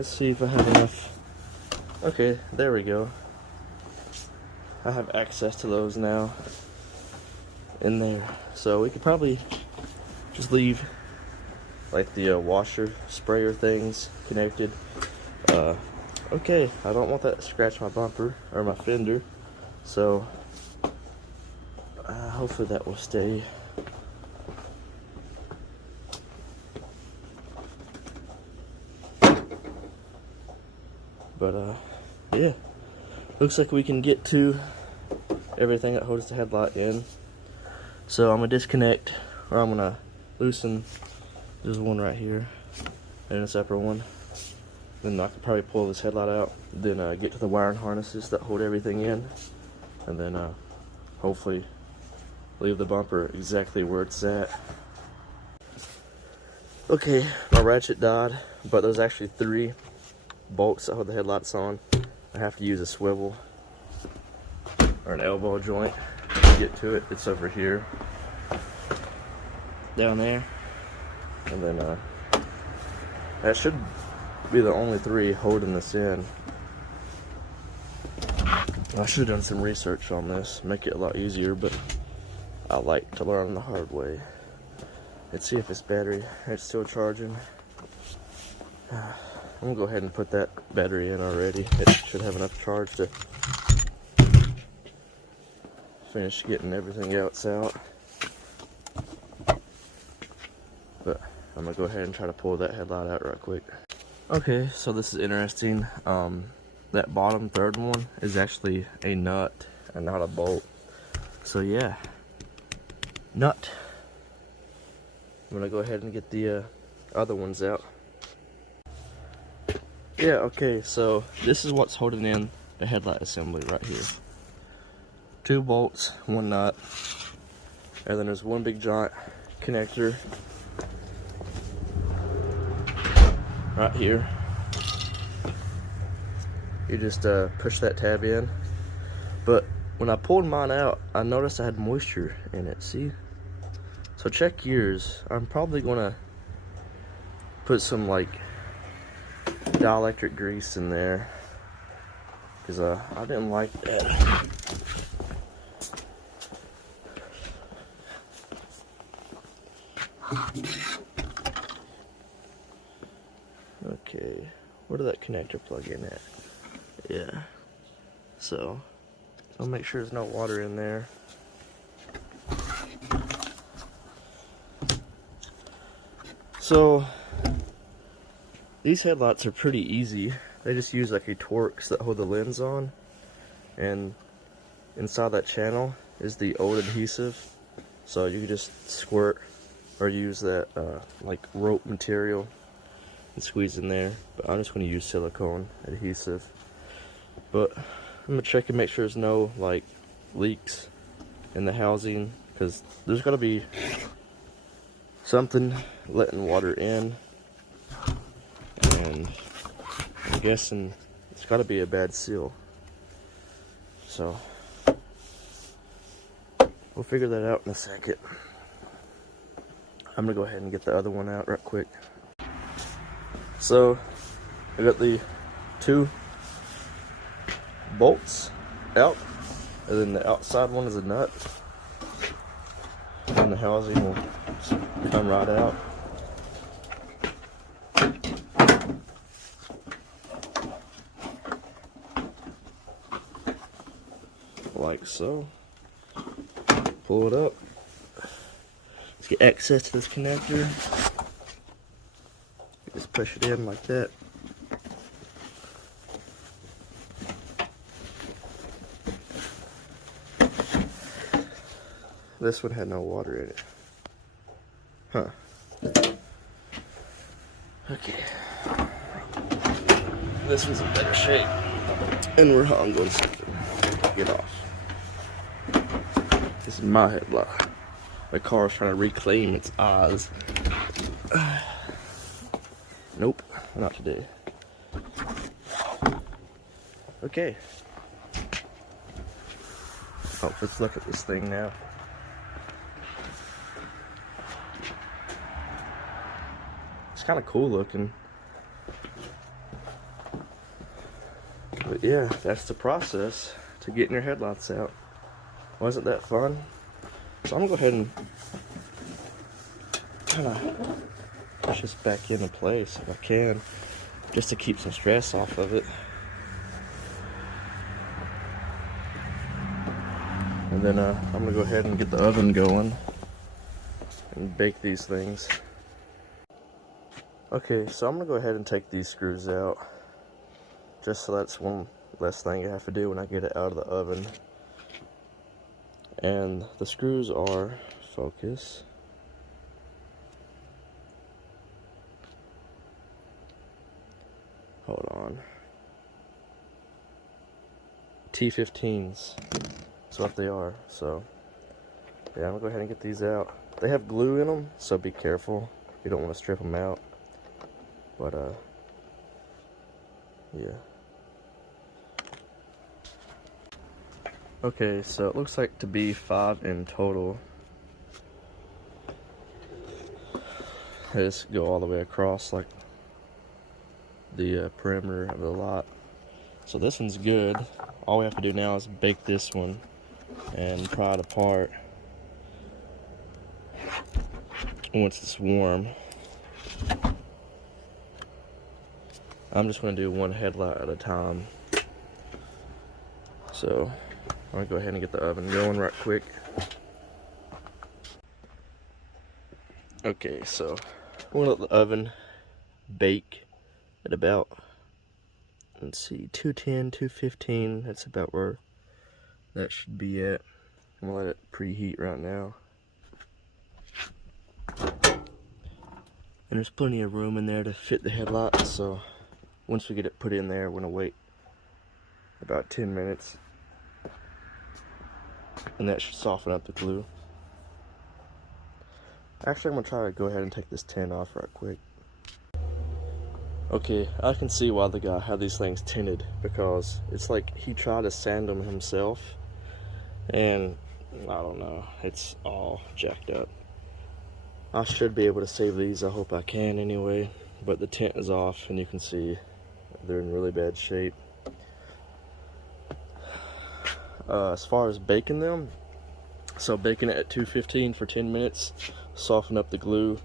let's see if I have enough. Okay, there we go. I have access to those now in there. So we could probably just leave like the washer sprayer things connected. Okay, I don't want that to scratch my bumper or my fender, so hopefully that will stay. But yeah, looks like we can get to everything that holds the headlight in. So I'm gonna disconnect, or I'm gonna loosen. There's one right here and a separate one. Then I could probably pull this headlight out, then get to the wiring harnesses that hold everything in, and then hopefully leave the bumper exactly where it's at. Okay, my ratchet died, but there's actually 3 bolts that hold the headlights on. I have to use a swivel or an elbow joint to get to it. It's over here, down there, and then that should be the only 3 holding this in. I should have done some research on this, make it a lot easier, but I like to learn the hard way. Let's see if this battery is still charging. I'm gonna go ahead and put that battery in already. It should have enough charge to finish getting everything else out. But I'm gonna go ahead and try to pull that headlight out right quick. Okay, so this is interesting. That bottom 3rd one is actually a nut and not a bolt. So yeah, nut. I'm gonna go ahead and get the other ones out. Yeah, okay, so this is what's holding in the headlight assembly right here. 2 bolts, 1 nut, and then there's 1 big giant connector right here. You just push that tab in. But when I pulled mine out, I noticed I had moisture in it, see? So check yours. I'm probably gonna put some like dielectric grease in there, because I didn't like that. Okay, where did that connector plug in at? Yeah, so I'll make sure there's no water in there. So these headlights are pretty easy. They just use like a Torx that hold the lens on, and inside that channel is the old adhesive, so you can just squirt or use that like rope material and squeeze in there. But I'm just going to use silicone adhesive. But I'm gonna check and make sure there's no like leaks in the housing, because there's got to be something letting water in, and I'm guessing it's got to be a bad seal. So we'll figure that out in a second. I'm gonna go ahead and get the other one out right quick. So I got the 2 bolts out, and then the outside one is a nut, and the housing will come right out. Like so. Pull it up. Let's get access to this connector. Just push it in like that. This one had no water in it. Huh. Okay. This one's in better shape. And we're hung on something. Get off. This is my headlight. My car is trying to reclaim its eyes. Nope, not today. Okay. Oh, let's look at this thing now. It's kind of cool looking. But yeah, that's the process to getting your headlights out. Wasn't that fun? So I'm gonna go ahead and kind of push this back into place if I can, just to keep some stress off of it. And then I'm gonna go ahead and get the oven going and bake these things. Okay, so I'm gonna go ahead and take these screws out, just so that's one less thing I have to do when I get it out of the oven. And the screws are, focus, hold on, T15s, that's what they are. So yeah, I'm gonna go ahead and get these out. They have glue in them, so be careful. You don't want to strip them out. But yeah. Okay, so it looks like to be 5 in total. I just go all the way across like the perimeter of the lot. So this one's good. All we have to do now is bake this one and pry it apart once it's warm. I'm just going to do one headlight at a time. So I'm going to go ahead and get the oven going right quick. Okay, so I'm going to let the oven bake at about, let's see, 210, 215. That's about where that should be at. I'm going to let it preheat right now. And there's plenty of room in there to fit the headlight, so once we get it put in there, we're going to wait about 10 minutes. And that should soften up the glue. Actually, I'm going to try to go ahead and take this tin off right quick. Okay, I can see why the guy had these things tinted, because it's like he tried to sand them himself, and I don't know, it's all jacked up. I should be able to save these, I hope I can anyway, but the tint is off and you can see they're in really bad shape. As far as baking them, so baking it at 215 for 10 minutes, soften up the glue.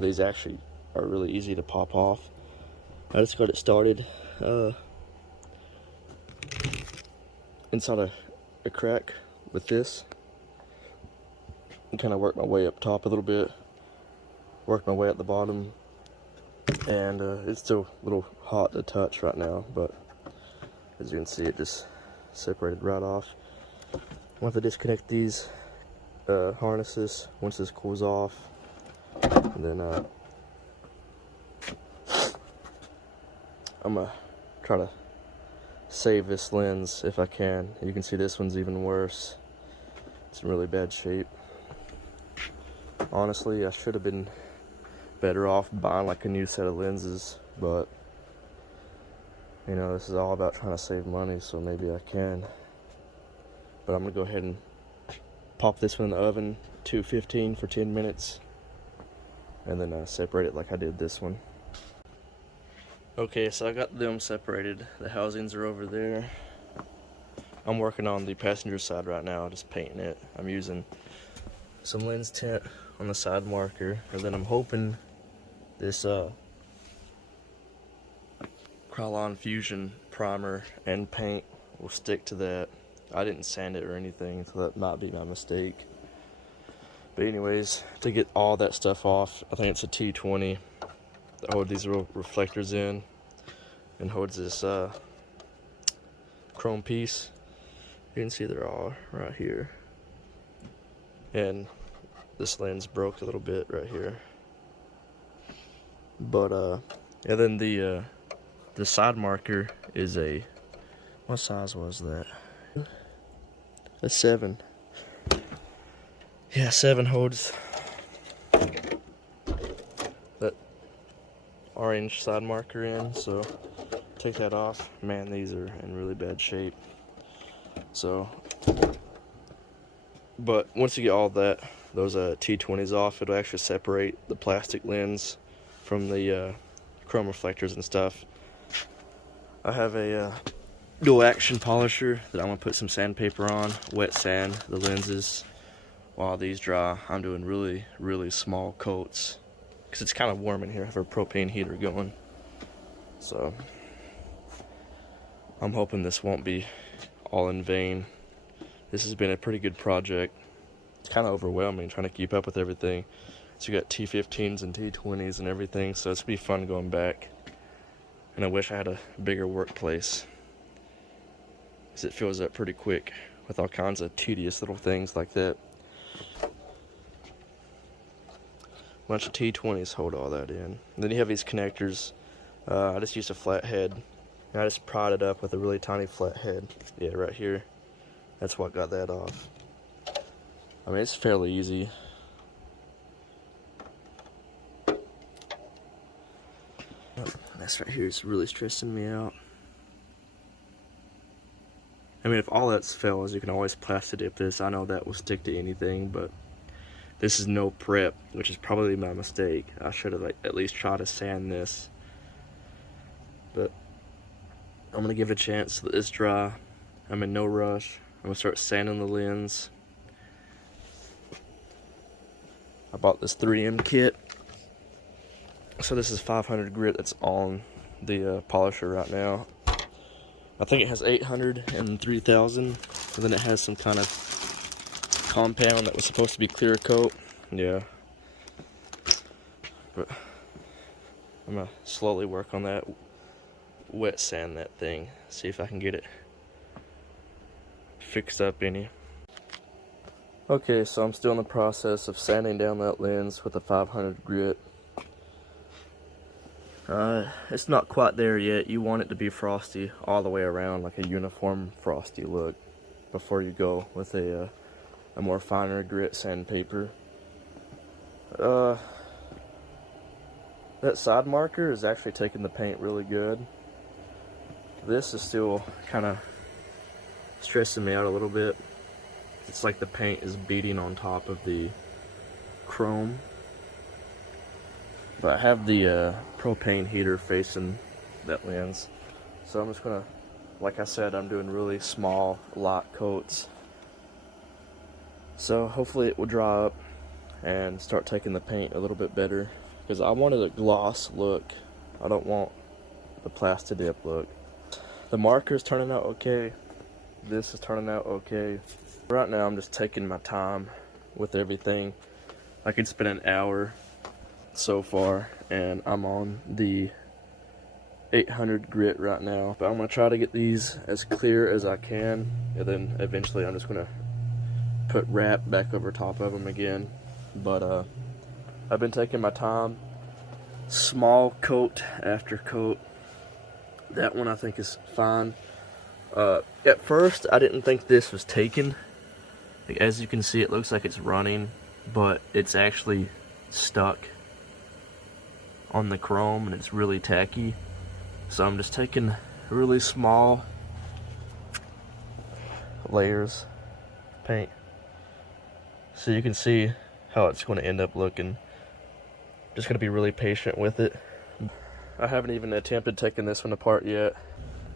These actually are really easy to pop off. I just got it started inside a crack with this, and kind of work my way up top a little bit, work my way at the bottom, and it's still a little hot to touch right now, but as you can see, it just separated right off. I'll have to disconnect these harnesses once this cools off, and then I'm gonna try to save this lens if I can. You can see this one's even worse. It's in really bad shape. Honestly, I should have been better off buying like a new set of lenses, but you know, this is all about trying to save money, so maybe I can. But I'm gonna go ahead and pop this one in the oven, 215 for 10 minutes, and then separate it like I did this one. Okay, so I got them separated. The housings are over there. I'm working on the passenger side right now, just painting it. I'm using some lens tint on the side marker, and then I'm hoping this Krylon Fusion primer and paint will stick to that. I didn't sand it or anything, so that might be my mistake. But anyways, to get all that stuff off, I think it's a T20 that holds these little reflectors in and holds this chrome piece. You can see they're all right here. And this lens broke a little bit right here. But and then the side marker is a, what size was that? A 7. Yeah, 7 holds that orange side marker in, so take that off. Man, these are in really bad shape. So, but once you get all that, those T20s off, it'll actually separate the plastic lens from the chrome reflectors and stuff. I have a dual action polisher that I'm gonna put some sandpaper on, wet sand the lenses while these dry. I'm doing really small coats because it's kind of warm in here. I have a propane heater going, so I'm hoping this won't be all in vain. This has been a pretty good project. It's kind of overwhelming trying to keep up with everything. So you got T15s and T20s and everything, so it's gonna be fun going back. And I wish I had a bigger workplace, because it fills up pretty quick with all kinds of tedious little things like that. Bunch of T20s hold all that in. And then you have these connectors. I just used a flathead, and I just pried it up with a really tiny flathead. Yeah, right here. That's what got that off. I mean, it's fairly easy. This right here is really stressing me out. I mean, if all else fails, you can always plastic dip this. I know that will stick to anything, but this is no prep, which is probably my mistake. I should have at least tried to sand this. But I'm gonna give it a chance to let this dry. I'm in no rush. I'm gonna start sanding the lens. I bought this 3M kit. So this is 500 grit that's on the polisher right now. I think it has 800 and 3000, and then it has some kind of compound that was supposed to be clear coat. Yeah. But I'm gonna slowly work on that, wet sand that thing, see if I can get it fixed up any. Okay, so I'm still in the process of sanding down that lens with a 500 grit. It's not quite there yet. You want it to be frosty all the way around, like a uniform frosty look, before you go with a more finer grit sandpaper. That side marker is actually taking the paint really good. This is still kind of stressing me out a little bit. It's like the paint is beating on top of the chrome. But I have the propane heater facing that lens, so I'm just gonna, like I said, I'm doing really small light coats. So hopefully it will dry up and start taking the paint a little bit better, because I wanted a gloss look. I don't want the plastic dip look. The marker's turning out okay. This is turning out okay. Right now I'm just taking my time with everything. I could spend an hour so far, and I'm on the 800 grit right now, but I'm gonna try to get these as clear as I can, and then eventually I'm just gonna put wrap back over top of them again. But I've been taking my time, small coat after coat. That one I think is fine. At first I didn't think this was taken. Like, as you can see, it looks like it's running, but it's actually stuck on the chrome, and it's really tacky. So I'm just taking really small layers of paint, so you can see how it's going to end up looking. Just going to be really patient with it. I haven't even attempted taking this one apart yet.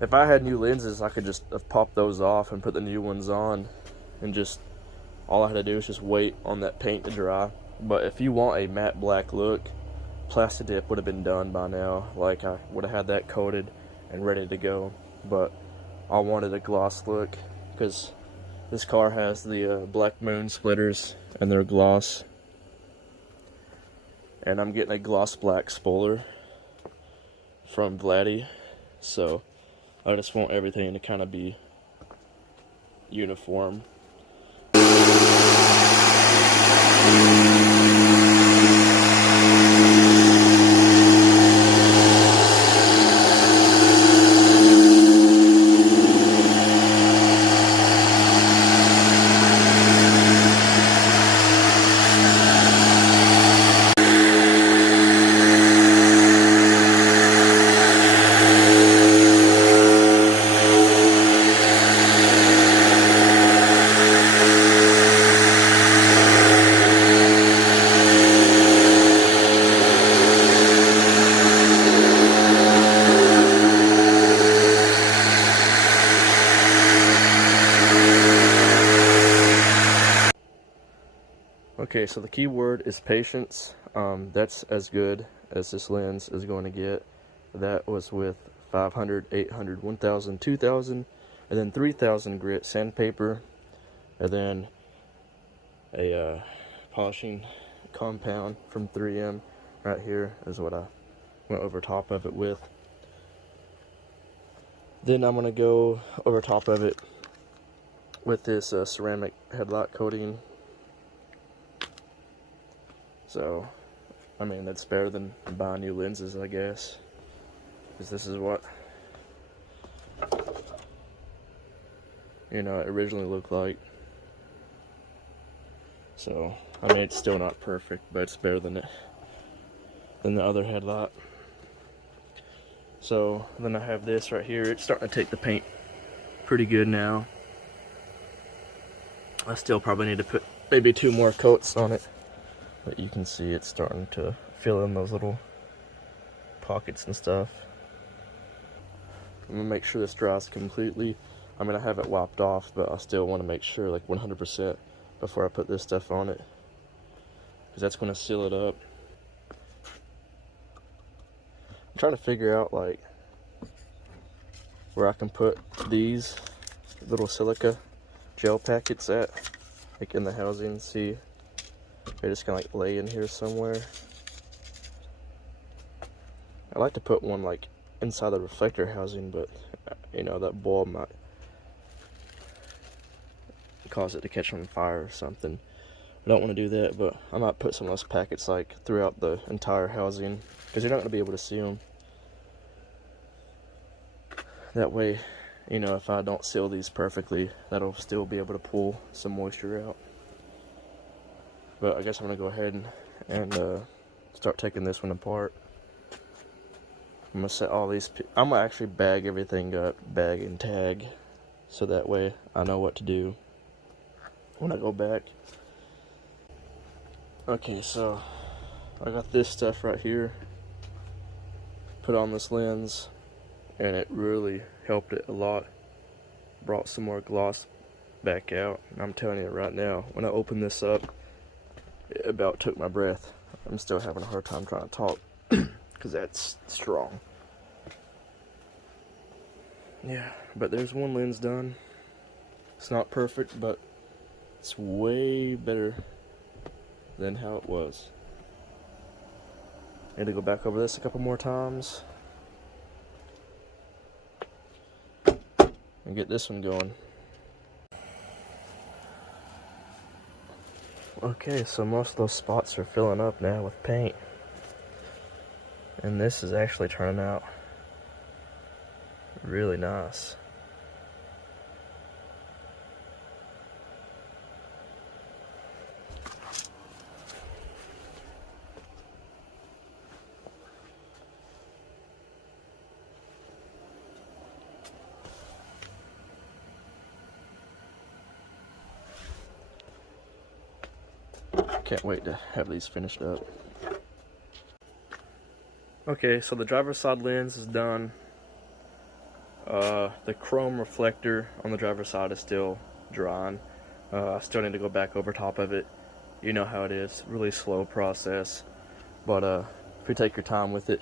If I had new lenses, I could just have popped those off and put the new ones on, and just all I had to do is just wait on that paint to dry. But if you want a matte black look, plastic dip would have been done by now. Like, I would have had that coated and ready to go. But I wanted a gloss look because this car has the Black Moon splitters, and they're gloss. And I'm getting a gloss black spoiler from Vladdy, so I just want everything to kind of be uniform. Okay, so the key word is patience. That's as good as this lens is going to get. That was with 500, 800, 1000, 2000, and then 3000 grit sandpaper, and then a polishing compound from 3M right here is what I went over top of it with. Then I'm going to go over top of it with this ceramic headlight coating. So, I mean, that's better than buying new lenses, I guess, because this is what, you know, it originally looked like. So, I mean, it's still not perfect, but it's better than the other headlight. So, then I have this right here. It's starting to take the paint pretty good now. I still probably need to put maybe 2 more coats on it. But you can see it's starting to fill in those little pockets and stuff. I'm gonna make sure this dries completely. I mean, I have it wiped off, but I still want to make sure, like 100%, before I put this stuff on it, because that's going to seal it up. I'm trying to figure out like where I can put these little silica gel packets at, like in the housing. See, they're just gonna like lay in here somewhere. I like to put one like inside the reflector housing, but you know, that bulb might cause it to catch on fire or something. I don't want to do that, but I might put some of those packets like throughout the entire housing, because you're not going to be able to see them. That way, you know, if I don't seal these perfectly, that'll still be able to pull some moisture out. But I guess I'm going to go ahead and start taking this one apart. I'm going to set all these, I'm going to actually bag everything up, bag and tag, so that way I know what to do when I go back. Okay, so I got this stuff right here, put on this lens, and it really helped it a lot. Brought some more gloss back out, and I'm telling you right now, when I opened this up, it about took my breath. I'm still having a hard time trying to talk because that's strong. Yeah, but there's one lens done. It's not perfect, but it's way better than how it was. I need to go back over this a couple more times and get this one going. Okay, so most of those spots are filling up now with paint, and this is actually turning out really nice. Can't wait to have these finished up. Okay, so the driver's side lens is done. The chrome reflector on the driver's side is still drying. I still need to go back over top of it. You know how it is, really slow process. But if you take your time with it,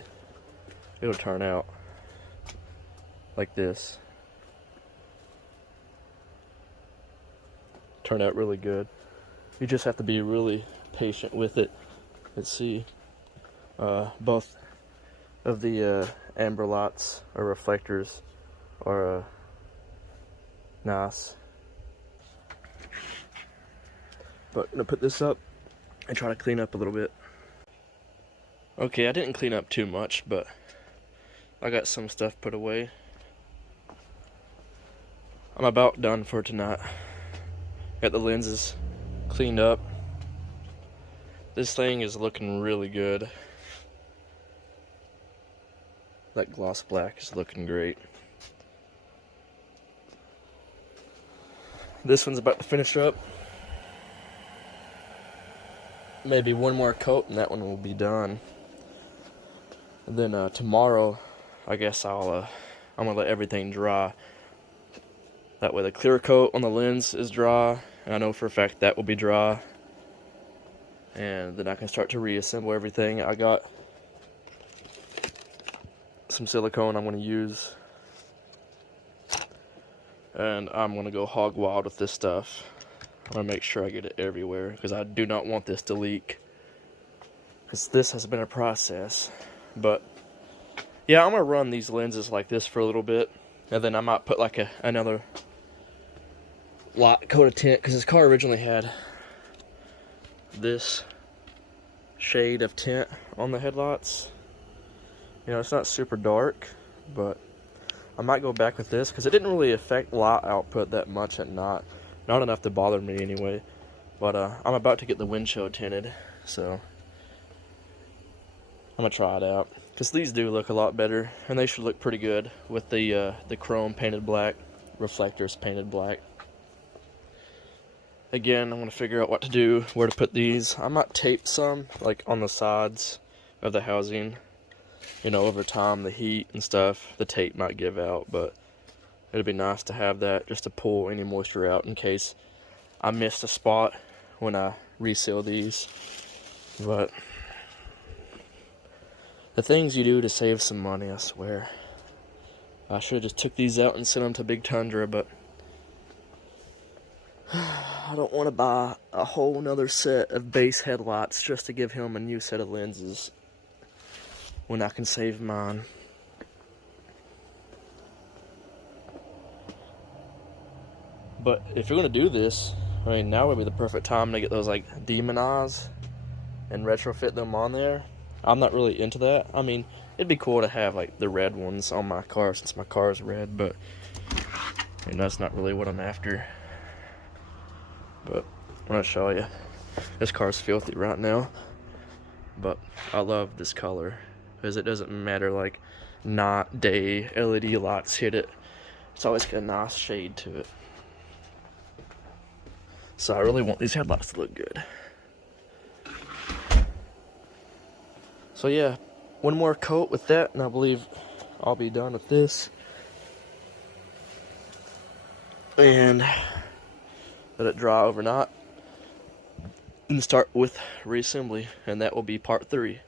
it'll turn out like this. Turn out really good. You just have to be really patient with it. Let's see. Both of the amber lights or reflectors are nice. But I'm gonna put this up and try to clean up a little bit. Okay, I didn't clean up too much, but I got some stuff put away. I'm about done for tonight. Got the lenses cleaned up. This thing is looking really good. That gloss black is looking great. This one's about to finish up. Maybe one more coat and that one will be done. And then tomorrow, I guess I'm gonna let everything dry. That way the clear coat on the lens is dry, and I know for a fact that will be dry. and then I can start to reassemble everything. I got some silicone I'm going to use, and I'm going to go hog wild with this stuff. I'm going to make sure I get it everywhere, because I do not want this to leak, because this has been a process. But yeah, I'm going to run these lenses like this for a little bit, and then I might put like another light coat of tint, because this car originally had this shade of tint on the headlights. You know, it's not super dark, but I might go back with this because it didn't really affect light output that much at night. Not enough to bother me anyway. But I'm about to get the windshield tinted, so I'm gonna try it out, because these do look a lot better, and they should look pretty good with the chrome painted black, reflectors painted black. Again, I'm gonna figure out what to do, where to put these. I might tape some like on the sides of the housing. You know, over time, the heat and stuff, the tape might give out, but it'd be nice to have that just to pull any moisture out in case I missed a spot when I reseal these. But the things you do to save some money, I swear. I should have just took these out and sent them to Big Tundra, but I don't want to buy a whole nother set of base headlights just to give him a new set of lenses when I can save mine. But if you're going to do this, I mean, now would be the perfect time to get those like demon eyes and retrofit them on there. I'm not really into that. I mean, it'd be cool to have like the red ones on my car since my car is red, but I mean, that's not really what I'm after. But I'm going to show you. This car's filthy right now, but I love this color. Because it doesn't matter, like, night, day, LED lights hit it. It's always got a nice shade to it. So I really want these headlights to look good. So yeah, one more coat with that, and I believe I'll be done with this. And let it dry overnight. And start with reassembly, and that will be part 3.